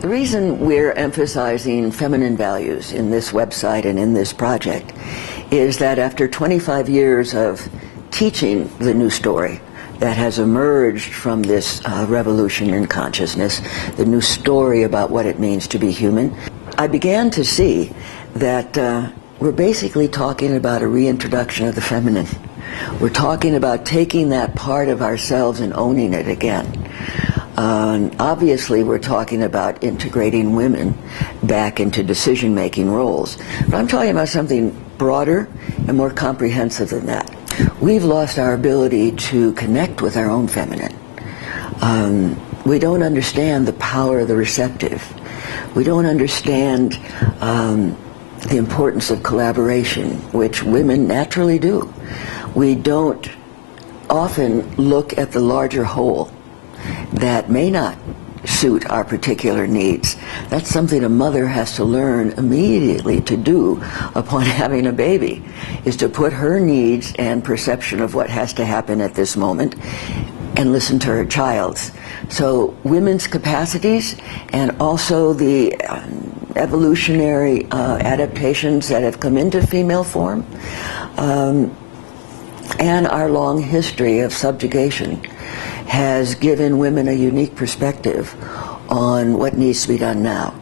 The reason we're emphasizing feminine values in this website and in this project is that after 25 years of teaching the new story that has emerged from this revolution in consciousness, the new story about what it means to be human, I began to see that we're basically talking about a reintroduction of the feminine. We're talking about taking that part of ourselves and owning it again. Obviously, we're talking about integrating women back into decision-making roles. But I'm talking about something broader and more comprehensive than that. We've lost our ability to connect with our own feminine. We don't understand the power of the receptive. We don't understand the importance of collaboration, which women naturally do. We don't often look at the larger whole that may not suit our particular needs. That's something a mother has to learn immediately to do upon having a baby, is to put her needs and perception of what has to happen at this moment and listen to her child's. So women's capacities and also the evolutionary adaptations that have come into female form and our long history of subjugation has given women a unique perspective on what needs to be done now.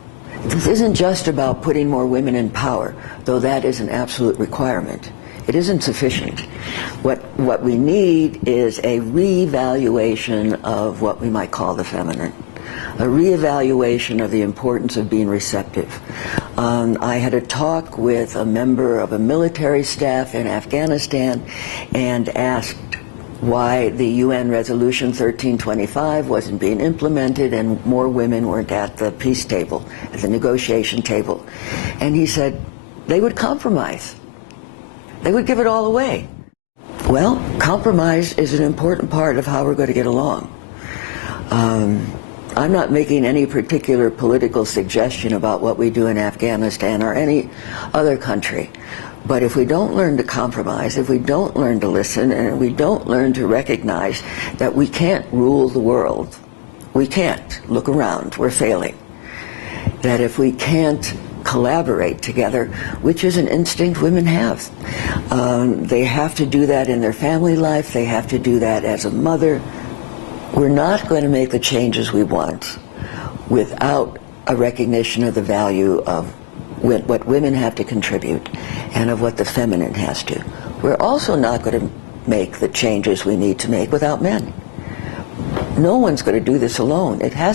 This isn't just about putting more women in power, though that is an absolute requirement. It isn't sufficient. What we need is a reevaluation of what we might call the feminine, a reevaluation of the importance of being receptive. I had a talk with a member of a military staff in Afghanistan and asked why the UN Resolution 1325 wasn't being implemented and more women weren't at the peace table, at the negotiation table. And he said they would compromise. They would give it all away. Well, compromise is an important part of how we're going to get along. I'm not making any particular political suggestion about what we do in Afghanistan or any other country. But if we don't learn to compromise, if we don't learn to listen, and we don't learn to recognize that we can't rule the world, we can't. Look around, we're failing. That if we can't collaborate together, which is an instinct women have. They have to do that in their family life, they have to do that as a mother. We're not going to make the changes we want without a recognition of the value of what women have to contribute and of what the feminine has to. We're also not going to make the changes we need to make without men. No one's going to do this alone. It has